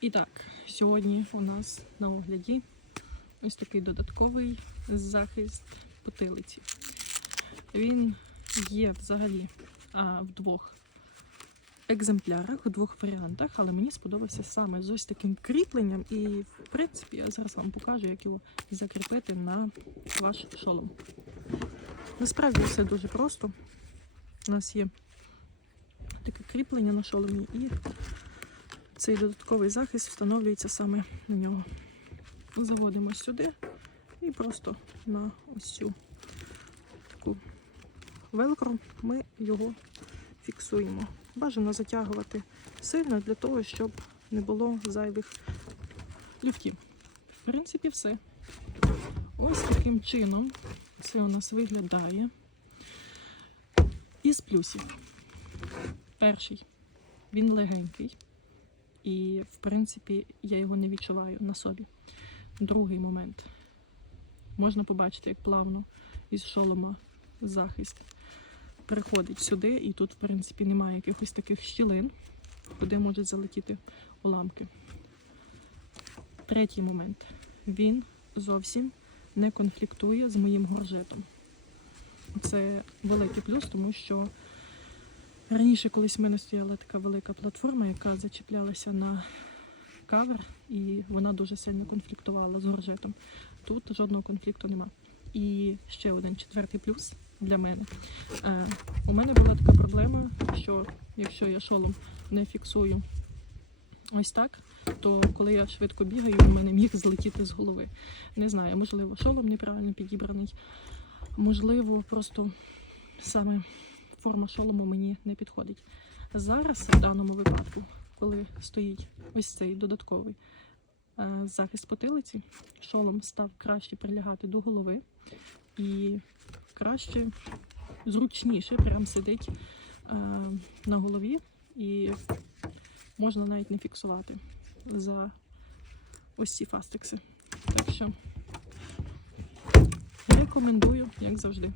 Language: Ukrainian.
І так, сьогодні у нас на огляді ось такий додатковий захист потилиці. Він є взагалі а, в двох екземплярах, у двох варіантах, але мені сподобався саме з ось таким кріпленням. І, в принципі, я зараз вам покажу, як його закріпити на ваш шолом. Насправді все дуже просто. У нас є таке кріплення на шоломі і цей додатковий захист встановлюється саме на нього. Заводимо сюди і просто на ось цю таку велкру ми його фіксуємо. Бажано затягувати сильно для того, щоб не було зайвих люфтів. В принципі, все. Ось таким чином це у нас виглядає. Із плюсів. Перший. Він легенький. І, в принципі, я його не відчуваю на собі. Другий момент. Можна побачити, як плавно із шолома захист переходить сюди, і тут, в принципі, немає якихось таких щілин, куди можуть залетіти уламки. Третій момент. Він зовсім не конфліктує з моїм горжетом. Це великий плюс, тому що Раніше колись в мене стояла така велика платформа, яка зачіплялася на кавер, і вона дуже сильно конфліктувала з горжетом. Тут жодного конфлікту нема. І ще один четвертий плюс для мене. Е, у мене була така проблема, що якщо я шолом не фіксую ось так, то коли я швидко бігаю, у мене міг злетіти з голови. Не знаю, можливо, шолом неправильно підібраний, можливо, просто саме форма шолому мені не підходить. Зараз, в даному випадку, коли стоїть ось цей додатковий е, захист потилиці, шолом став краще прилягати до голови і краще, зручніше прям сидить е, на голові і можна навіть не фіксувати за ось ці фастикси. Так що рекомендую, як завжди.